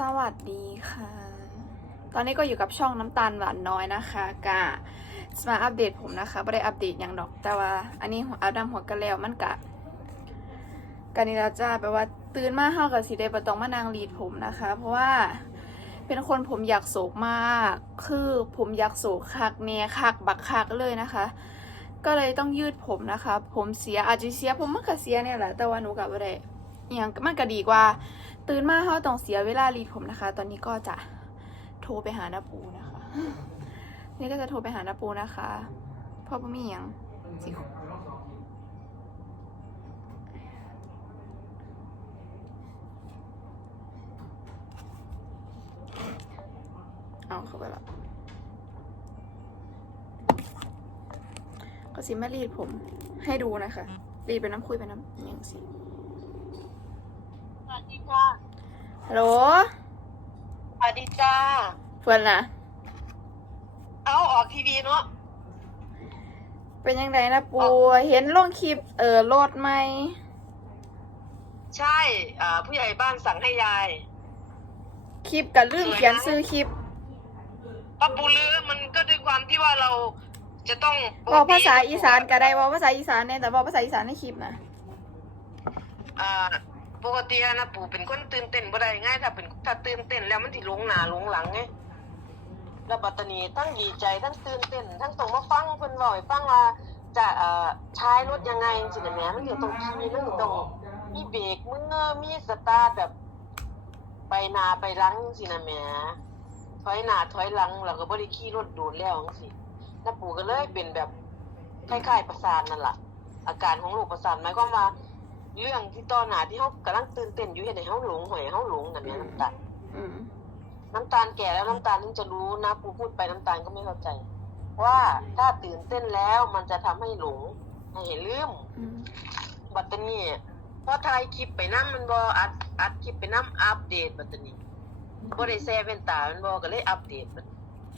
สวัสดีค่ะ ตอนนี้ก็อยู่กับช่องน้ำตาลหวานน้อยนะคะกะมาอัปเดตผมนะคะไม่ได้อัปเดตอย่างดอก แต่ว่า อันนี้หัวอาดำหัวกระแล้วมันกะกันนี้เราจะแปลว่าตื่นมาเข้ากับสีเดประตองมานางรีดผมนะคะ เพราะว่าเป็นคนผมอยากโศกมาก คือผมอยากโศกคักเนียคักบักคักเลยนะคะ ก็เลยต้องยืดผมนะคะ ผมเสียอาจจะเสียผมมันก็เสียเนี่ยแหละแต่ว่าหนูกับไม่ได้อย่างมันก็ดีกว่า ตื่นมาเขาต้องเสียเวลารีดผมนะคะ ตอนนี้ก็จะโทรไปหาน้าปูนะคะ นี่ก็จะโทรไปหาน้าปูนะคะเพราะว่มีอย่างสิเอาเข้าไปแล้วก็สิมารีดผมให้ดูนะคะ รีดไปน้ำคุยไปน้ำอย่างสิ วัสดีจ้าฮัลโหล สวัสดีจ้า เพื่อนล่ะ เอาออกทีวีเนาะ เป็นยังไงนะปู เห็นลงคลิป เออโลดไหม ใช่อ่าผู้ใหญ่บ้านสั่งให้ยาย คลิปกับลืมเขียนซื้อคลิปปับปูลือมันก็ด้วยความที่ว่าเราจะต้องบอกภาษาอีสานก็ได้บอกภาษาอีสานเนี่ยแต่บอกภาษาอีสานในคลิปนะอ่า ปกติอะนะปู่เป็นคนตื่นเต้นบ่ได้ง่ายถ้าเป็นถ้าตื่นเต้นแล้วมันสิหลงหน้าหลงหลังไงแล้วปัตตานีทั้งดีใจทั้งตื่นเต้นทั้งต้องมาฟังเพิ่นเว้าให้ฟังว่าจะเอ่อใช้รถยังไงจังซี่นะแหม่มันก็ต้องขี่มันก็ต้องมีเบรกมือมีสตาร์ทแบบ ไปหนาไปหลังสินะแหม่ถอยหน้าถอยหลังแล้วก็บ่ได้ขี่รถโดนแล้วจังซี่น้าปู่ก็เลยเป็นแบบคล้ายๆประสาทนั่นล่ะอาการของโรคประสาทหมายความว่า เรื่องที่ต่อหน้าที่เฮากำลังตื่นเต้นอยู่เฮ็ดให้เฮาหลงหวยเฮาหลงนั่นแหละน้ำตาลอืมน้ำตาลแก่แล้วน้ำตาลถึงจะรู้นะปู่พูดไปน้ำตาลก็ไม่เข้าใจ ว่าถ้าตื่นเต้นแล้วมันจะทำให้หลงให้ลืมอืมบัดนี้พอถ่ายคลิปไปนำมันบ่อัดอัดคลิปไปนำอัปเดตบัดนี้บ่ได้แซ่แว่นตามันบ่ก็เลยอัปเดตมัน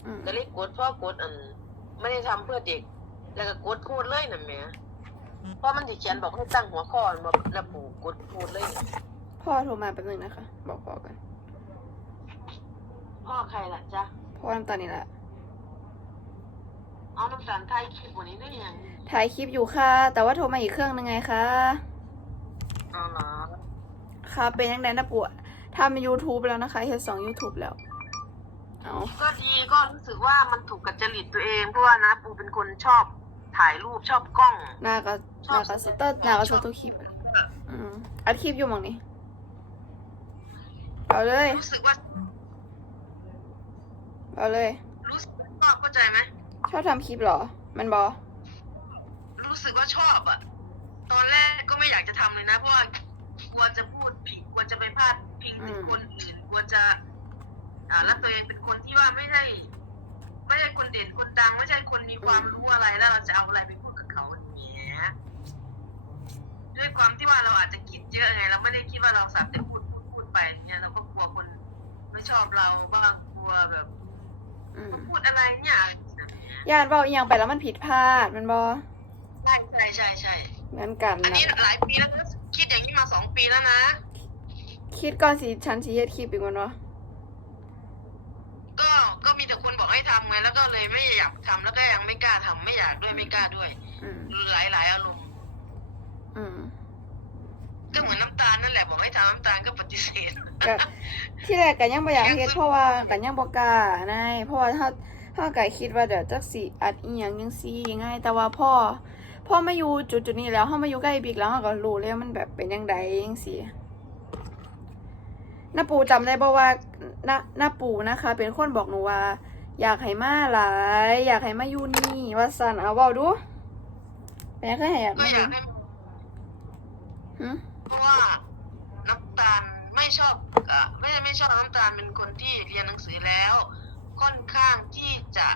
อืมก็เลยกดพอกดอันไม่ได้ทำเพื่อเด็ก แล้วก็กดโคตรเลยน่ะแหม่ เพราะมันสิเขียนบอกให้ตั้งหัวข้อมันบ่ระบุกดโคตรเลย พ่อโทรมาแป๊บนึงนะคะ บอกพ่อกันพ่อใครล่ะจ๊ะ พ่อน้ำตาลนี่แหละเอาน้ำตาลถ่ายคลิปวันนี้ได้ยังถ่ายคลิปอยู่ค่ะ แต่ว่าโทรมาอีกเครื่องนึงไงคะเอาเหรอค่ะเป็นยังไงนะปูทำ YouTube แล้วนะคะเฮ็ดสอง YouTube แล้วเอาก็ดีก็รู้สึกว่ามันถูกกับจริตตัวเองเพราะว่านะปูเป็นคนชอบ ถ่ายรูปชอบกล้อง หน้าก็หน้าก็สเตอร์หน้าก็สตูคลิปอะอืมอัดคลิปอยู่หมั้งนี่เอาเลยรู้สึกว่าเอาเลย รู้สึกว่าชอบเข้าใจไหมชอบทำคลิปเหรอ มันบอรู้สึกว่าชอบอะตอนแรกก็ไม่อยากจะทำเลยนะเพราะว่ากลัวจะพูดผิดกลัวจะไปพลาดพิงถึงคนอื่นกลัวจะ อ่าแล้วตัวเองเป็นคนที่ว่าไม่ได้ ไม่ใช่คนเด่นคนดังไม่ใช่คนมีความรู้อะไรแล้วเราจะเอาอะไรไปพูดกับเขาอย่างเงี้ยด้วยความที่ว่าเราอาจจะคิดเยอะไง เราไม่ได้คิดว่าเราสามารถจะพูดพูดพูดไปเนี่ยเราก็กลัวคนไม่ชอบเราก็กลัวแบบอืมพูดอะไรเนี่ยญาติเบาอีหยังไปแล้วมันผิดพลาดมันบอใช่ใช่ใช่ใช่เหมือนกันอันนะนี้หลายปีแล้วนะคิดอย่างนี้มาสองปีแล้วนะ คิดก่อนสิฉันสิเฮ็ดคลิปอีกวันวะ ก็ก็มีแต่คนบอกให้ทำไงแล้วก็เลยไม่ อยากทำแล้วก็ยังไม่กล้าทำไม่อยากด้วยไม่กล้าด้วยอืมหลายหลายๆอารมณ์อืมก็เหมือนน้ำตาลนั่นแหละบอกให้ทำน้ำตาลก็ปฏิเสธก็ที่แรกก็ยังบ่อยากเฮ็ดเพราะว่าก็ยังบ่กล้านายเพราะว่าถ้าถ้าก็คิดว่าเดี๋ยวจักสิอัดอีหยังจังซี่ง่ายแต่ว่าพ่อพ่อมาอยู่จุดจุดๆนี้แล้วเฮามาอยู่ใกล้บิ๊กแล้วเฮาก็รู้เลยว่ามันแบบเป็นจังไดจังซี่น้าปูจำได้บ่ว่าน้าน้าปูนะคะ เป็นคนบอกหนูว่า อยากให้มาหลาย อยากให้มาอยู่นี่ว่าซั่นเอาเว้าดูเป็นยังไงให้อยากก็มาออยู่ยากให้หึเพราะว่าน้ำตาลไม่ชอบเอ่อไม่ใช่ไม่ชอบน้ำตาลเป็นคนที่เรียนหนังสือแล้ว ค่อนข้างที่จะ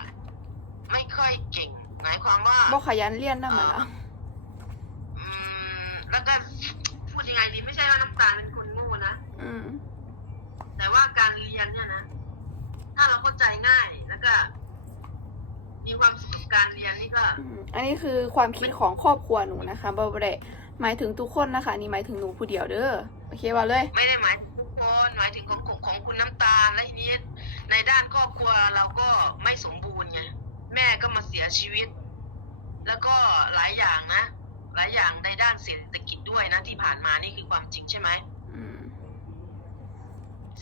ไม่ค่อยเก่ง หมายความว่า บ่ขยันเรียนนำมันล่ะอืมแล้วก็พูดยังไงดีไม่ใช่ว่าน้ำตาลเป็นคนโง่นะ อืมแต่ว่าการเรียนเนี่ยนะ ถ้าเราเข้าใจง่ายแล้ว ก็มีความสุขกับการเรียนนี่ก็อืมอันนี้คือความคิดของครอบครัวหนูนะคะบ่ได้หมายถึงทุกคนนะคะ นี่หมายถึงหนูผู้เดียวเด้อโอเคว่าเลย ไม่ได้หมายถึงทุกคนหมายถึงของของของคุณน้ำด้านครอบครัวเราก็ไม่สมบูรณ์ไงแม่ก็มาเสียชีวิต แล้วก็หลายอย่างนะ หลายอย่างในด้านเศรษฐกิจด้วยนะที่ผ่านมานี่คือความจริงใช่ไหม อืม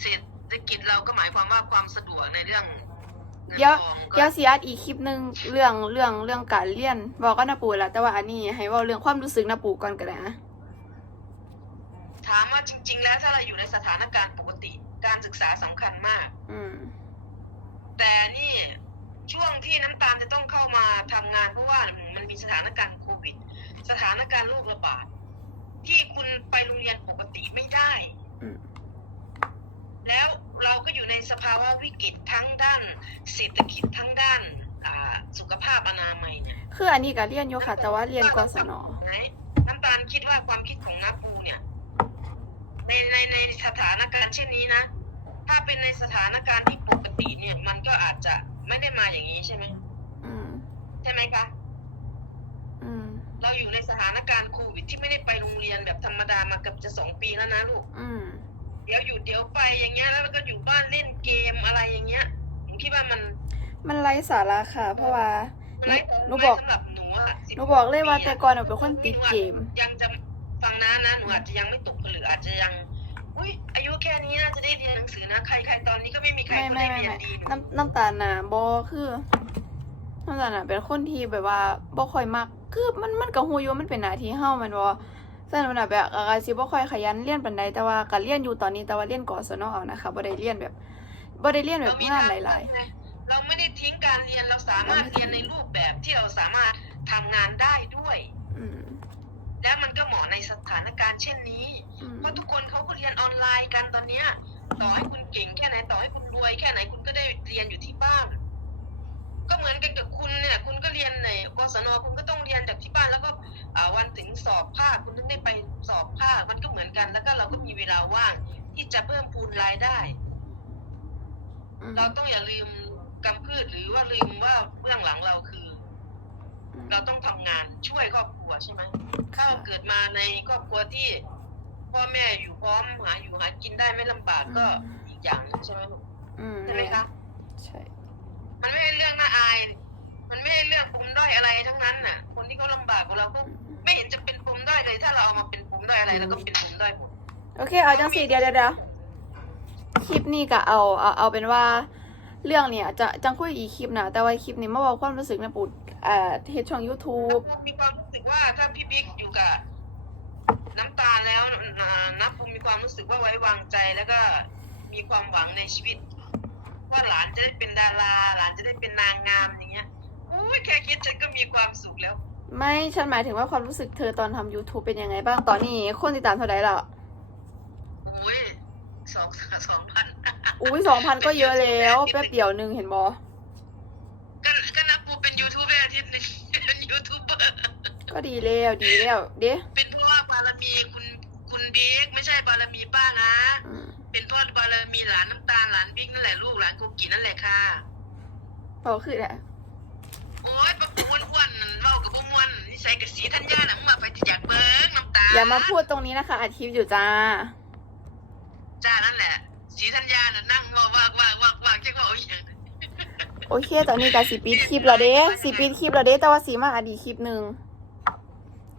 เศรษฐกิจเราก็หมายความว่าความสะดวกในเรื่อง เงินเดี๋ยวทองก็เดี๋ยวสิอัดอีกคลิปหนึงเรื่องเรื่องเรื่องการเรียนบอกก็นาปูแล้วแต่ว่าอันนี้ให้เว่าเรื่องความรู้สึกนาปูก่อนก็ได้นะถามว่าจริง ๆ แล้วถ้าเราอยู่ในสถานการณ์ปกติการศึกษาสำคัญมาก อืม แต่นี่ช่วงที่น้ำตาลจะต้องเข้ามาทำงานเพราะว่ามันมีสถานการณ์โควิด สถานการณ์โรคระบาด ที่คุณไปโรงเรียนปกติไม่ได้อืมแล้ว เราก็อยู่ในสภาวะวิกฤตทั้งด้านเศรษฐกิจทั้งด้านอ่าสุขภาพอนามัยเนี่ยคืออันนี้ก็เรียนอยู่ค่ะแต่ว่าเรียนกศนไหนน้ำตาลคิดว่าความคิดของน้าปูเนี่ย ในในในสถานการณ์เช่นนี้นะ ถ้าเป็นในสถานการณ์ที่ปกติเนี่ย มันก็อาจจะไม่ได้มาอย่างนี้ใช่ไหมอืมใช่ไหมคะอืมเราอยู่ในสถานการณ์โควิดที่ไม่ได้ไปโรงเรียนแบบธรรมดามาเกับจะสองปีแล้วนะลูก อืม เดี๋ยวอยู่เดี๋ยวไปอย่างเงี้ยแล้วก็อยู่บ้านเล่นเกมอะไรอย่างเงี้ยผมคิดว่ามันมันไร้สาระค่ะ เพราะว่ามันหนูไร้หนูบอกสำหรับหนูอะสิหนูบอกเลยว่าแต่ก่อนหนูเป็นคนติดเกม ยังจะฟังนะนะหนูอาจจะยังไม่ตกผลึกอาจจะยังอุ้ยอายุแค่นี้น่าจะได้เรียนหนังสือนะใครใครตอนนี้ก็ไม่มีใครไม่เขาไม่ได้ไม่เรียนไม่ดีน้ำน้ำตาลน่ะบอคือน้ำตาลน่ะเป็นคนที่แบบว่าบ่ค่อยมักคือมันมันก็ฮู้อยู่มันเป็นหน้าที่เฮาแมันบ่ ฉะนั้นมันน่ะแบบอาสิบ่ค่อยขยันเรียนปานใดแต่ว่าก็เรียนอยู่ตอนนี้แต่ว่าเรียนกศนเอานะคะบ่ได้เรียนแบบบ่ได้เรียนแบบงานหลาย ๆ เราไม่ได้ทิ้งการเรียนเราสามารถเรียนในรูปแบบที่เราสามารถทำงานได้ด้วยๆอืมแล้วมันก็เหมาะในสถานการณ์เช่นนี้อืมเพราะทุกคนเขาก็เรียนออนไลน์กันตอนเนี้ย ต่อให้คุณเก่งแค่ไหนต่อให้คุณรวยแค่ไหนคุณก็ได้เรียนอยู่ที่บ้าน ก็เหมือนกันกับคุณเนี่ย คุณก็เรียนในกศนคุณก็ต้องเรียนจากที่บ้านแล้วก็อ่าวันถึงสอบภาคคุณถึงได้ไปสอบภาคมันก็เหมือนกัน แล้วก็เราก็มีเวลาว่างที่จะเพิ่มพูนรายได้อืมเราต้องอย่าลืมกำพืชหรือว่าลืมว่าเบื้องหลังเราคือ เราต้องทำงานช่วยครอบครัวใช่ไหมถ้าเราเกิดมาในครอบครัวที่พ่อแม่อยู่พร้อมหาอยู่หากินได้ไม่ลำบากก็อีกอย่างหนึงใช่ไหมลูกอืมใช่ไหมคะใช่ มันไม่ใช่เรื่องน่าอาย มันไม่ใช่เรื่องปมด้อยอะไรทั้งนั้นน่ะ คนที่เขาลำบากกว่าเราก็ไม่เห็นจะเป็นปมด้อยเลย ถ้าเราเอามาเป็นปมด้อยอะไรแล้วก็เป็นปมด้อยหมดโอเค เอาจังสี่เดี๋ยวเดี๋ยวเดี๋ยวคลิปนี้ก็เอาเอาเอาเป็นว่าเรื่องเนี่ยจะจังคุยอีกคลิปนะแต่ว่าคลิปนี้มาบอกความรู้สึกนะปูเอ่อเฮ็ดช่อง YouTube มีความรู้สึกว่าถ้าพี่บิ๊กอยู่กับน้ำตาลแล้วอ่านับภูมิมีความรู้สึกว่าไว้วางใจแล้วก็มีความหวังในชีวิตว่าหลานจะได้เป็นดารา หลานจะได้เป็นนางงามอย่างเงี้ยอุ้ ยแค่คิดฉันก็มีความสุขแล้ว ไม่ฉันหมายถึงว่าความรู้สึกเธอตอนทำ YouTube เป็นยังไงบ้าง ตอนนี้คนติดตามเท่าไหร่แล้วโอ้ยสองสองพันอุ้ยสองพันก็เยอะแล้ว แป๊บเดียวหนึงเห็นบอก็ก็นับปูเป็นยูทูบเบอร์อาทิตย์หนึงเป็นยูทูบเบอร์ก็ดีแล้วดีแล้ว เด้เป็นเพราะว่าบารมีคุณคุณบิ๊กไม่ใช่บารมีป้านะอืมเป็นเพราะบารมีหลานน้ำตาลหลานบิ๊กนั่นแหละลูกหลานกุกกินั่นแหละค่ะบอกคือแหละ อย่ามาพูดตรงนี้นะคะอัดคลิปอยู่จ้า จ้านั่นแหละสีธัญญาน่ะนั่งว่าวากวากวากวากจังเอาอย่างโอเคตอนนี้ก็สิปิดคลิปแล้วเด้สิปิดคลิปแล้วเด้แต่ว่าสีมาอัดอีกคลิปหนึ่ง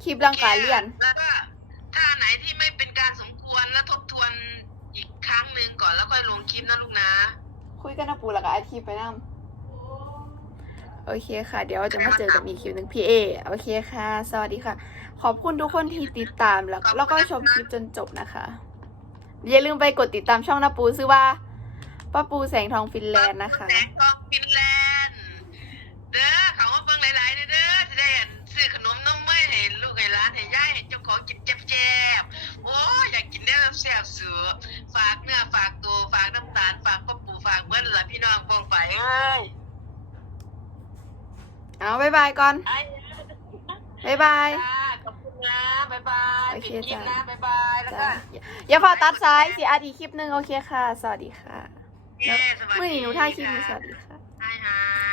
คลิปร่างกายเรียนแล้วก็ถ้าไหนที่ไม่เป็นการสมควรแล้วทบทวนอีกครั้งหนึ่งก่อนแล้วค่อยลงคลิปนะลูกนะ คุยกันนะปูแล้วก็อาชีพไปนั่ง โอเคค่ะ เดี๋ยวจะมาเจอกันอีกคลิปหนึ่งพี่เอโอเคค่ะ สวัสดีค่ะ ขอบคุณทุกคนที่ติดตามแล้วแล้วก็ชมคลิปจนจบนะคะ อย่าลืมไปกดติดตามช่องนาปูซื้อว่าป้าปูแสงทองฟินแลนด์นะคะแสงทองฟินแลนด์เด้อเขามาเบิ่งหลายๆเด้อเด้อจะได้ซื้อขนมนมไม่ให้ลูกให้หลานให้ย่ายให้เจ้าของกินแจ๊บๆโอ้อยากกินได้แล้วแซ่บสือฝากเนื้อฝากตัวฝากน้ำตาลฝากพ่อปู่ฝากเบิ้ลละพี่น้องกองไปเอ้ย เอาบายบายก่อนไอ้บายบายจ้าขอบคุณนะบ๊ายบายโอเคปิดคลิปจ้านะบ๊ายบายแล้วก็จ้าอย่าพอตัดซ้ายสิอัดอีกคลิปหนึ่งโอเคค่ะ สวัสดีค่ะเย้สวัสดีเมื่อนี้หนูท่ายคลิปนี้สวัสดีค่ะ Hi hi